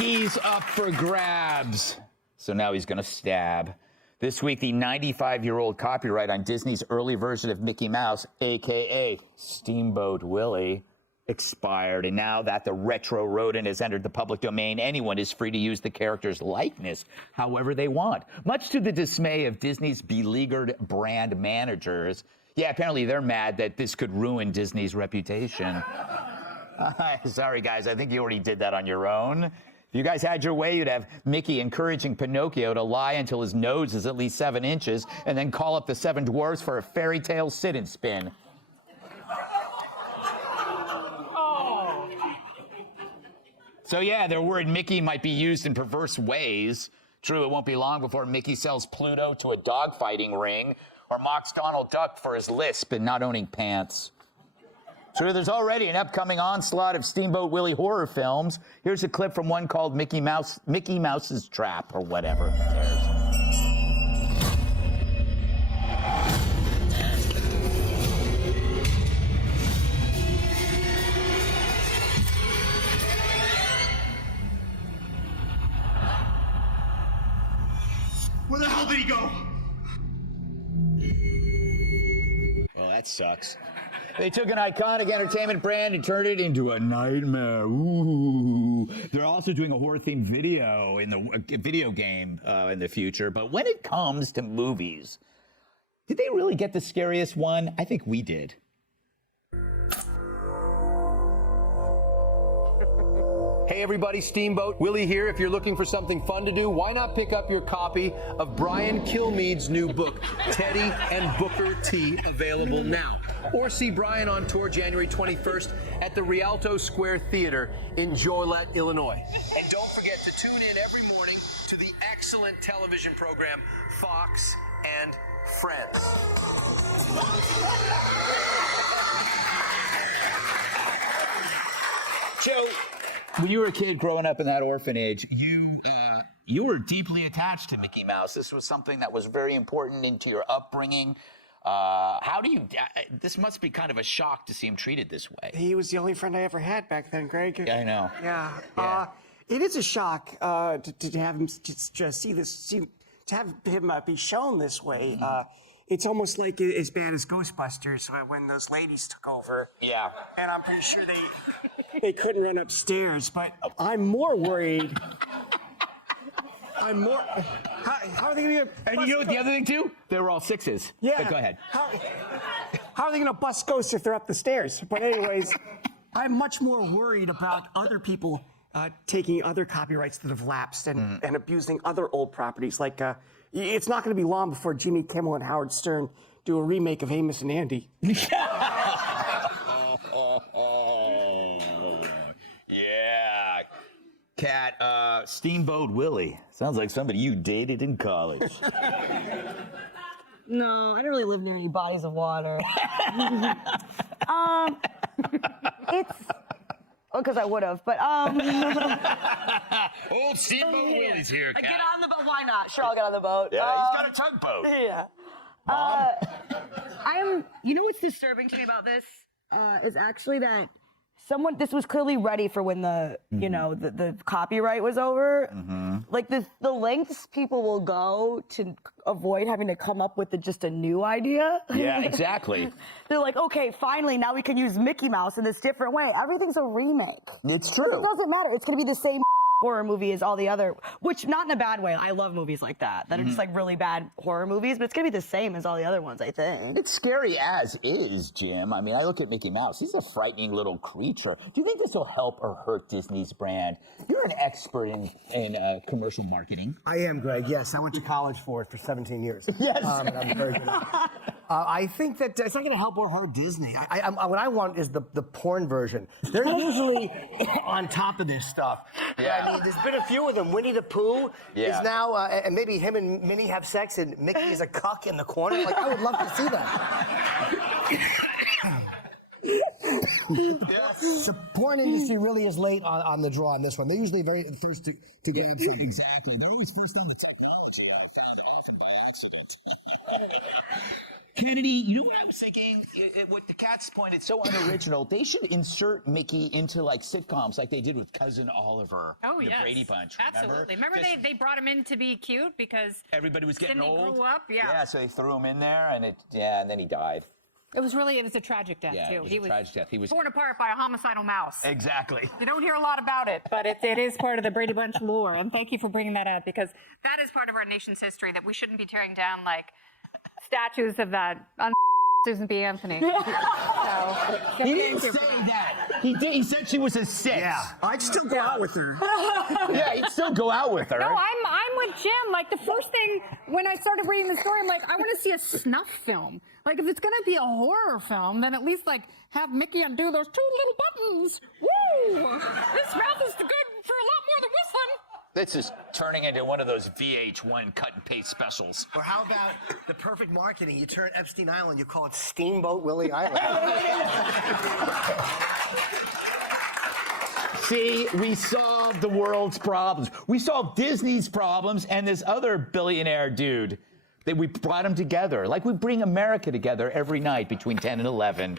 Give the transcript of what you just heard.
Mickey's up for grabs. So now he's going to stab. This week, the 95-year-old copyright on Disney's early version of Mickey Mouse, a.k.a. Steamboat Willie, expired. And now that the retro rodent has entered the public domain, anyone is free to use the character's likeness however they want, much to the dismay of Disney's beleaguered brand managers. Yeah, apparently they're mad that this could ruin Disney's reputation. Sorry, guys, I think you already did that on your own. If you guys had your way, you'd have Mickey encouraging Pinocchio to lie until his nose is at least 7 inches and then call up the 7 dwarfs for a fairy tale sit and spin. So yeah, they're worried Mickey might be used in perverse ways. True, it won't be long before Mickey sells Pluto to a dogfighting ring or mocks Donald Duck for his lisp and not owning pants. True, there's already an upcoming onslaught of Steamboat Willie horror films. Here's a clip from one called Mickey Mouse's Trap, or whatever. Who cares? Where the hell did he go? Well, that sucks. They took an iconic entertainment brand and turned it into a nightmare. Ooh. They're also doing a horror-themed video in the video game in the future. But when it comes to movies, did they really get the scariest one? I think we did. Hey everybody, Steamboat Willie here. If you're looking for something fun to do, why not pick up your copy of Brian Kilmeade's new book, Teddy and Booker T, available now. Or see Brian on tour January 21st at the Rialto Square Theater in Joliet, Illinois. And don't forget to tune in every morning to the excellent television program Fox and Friends. Joe, when you were a kid growing up in that orphanage, you were deeply attached to Mickey Mouse. This was something that was very important into your upbringing. How do you? This must be kind of a shock to see him treated this way. He was the only friend I ever had back then, Greg. Yeah, I know. Yeah. It is a shock to have him just see this, to have him be shown this way. It's almost like as bad as Ghostbusters when those ladies took over. Yeah. And I'm pretty sure they couldn't run upstairs. But I'm more worried. How are they going to? And you know what the other thing too? They were all 6s. Yeah. But go ahead. How are they going to bust ghosts if they're up the stairs? But anyways, I'm much more worried about other people taking other copyrights that have lapsed and abusing other old properties. Like, it's not going to be long before Jimmy Kimmel and Howard Stern do a remake of Amos and Andy. Yeah. Cat, Steamboat Willie. Sounds like somebody you dated in college. No, I don't really live near any bodies of water. It's because I would have, but Old Steamboat Willie's here, Cat. Get on the boat. Why not? Sure, I'll get on the boat. Yeah, he's got a tugboat. Yeah. Mom? You know what's disturbing to me about this is actually that this was clearly ready for when the copyright was over. Like the lengths people will go to avoid having to come up with just a new idea. Yeah, exactly. They're like, okay, finally, now we can use Mickey Mouse in this different way. Everything's a remake. It's true. It doesn't matter. It's going to be the same horror movie as all the other, which not in a bad way. I love movies like that are just like really bad horror movies, but it's going to be the same as all the other ones, I think. It's scary as is, Jim. I mean, I look at Mickey Mouse. He's a frightening little creature. Do you think this will help or hurt Disney's brand? You're an expert in commercial marketing. I am, Greg. Yes, I went to college for it for 17 years. Yes. And I'm very good at it. I think that it's not going to help or hurt Disney. What I want is the porn version. They're usually on top of this stuff. Yeah. I mean, there's been a few of them. Winnie the Pooh Yeah. is now, and maybe him and Minnie have sex, and Mickey is a cuck in the corner. Like, I would love to see that. The porn industry really is late on the draw on this one. They're usually very first to grab something. Exactly. They're always first on the technology that I found often by accident. Kennedy, you know what I was thinking? What the Cat's point, it's so unoriginal. They should insert Mickey into like sitcoms like they did with Cousin Oliver. Oh, the yes. Brady Bunch, Absolutely. Remember they brought him in to be cute because everybody was getting Sidney old. grew up, yeah. Yeah, so they threw him in there, and and then he died. It was a tragic death, Yeah, too. it was a tragic death. He was torn apart by a homicidal mouse. Exactly. You don't hear a lot about it, but it is part of the Brady Bunch lore. And thank you for bringing that up because that is part of our nation's history that we shouldn't be tearing down like statues of that Susan B. Anthony. He didn't say that. He did. He said she was a 6. Yeah, I'd still go out with her. Yeah, he'd still go out with her. No, I'm with Jim. Like the first thing when I started reading the story, I'm like, I want to see a snuff film. Like if it's gonna be a horror film, then at least like have Mickey undo those 2 little buttons. Woo! This mouth is good for a lot more than whistling. This is turning into one of those VH1 cut and paste specials. Or how about the perfect marketing? You turn Epstein Island, you call it Steamboat Willie Island. See, we solved the world's problems. We solved Disney's problems and this other billionaire dude. That we brought them together, like we bring America together every night between 10 and 11.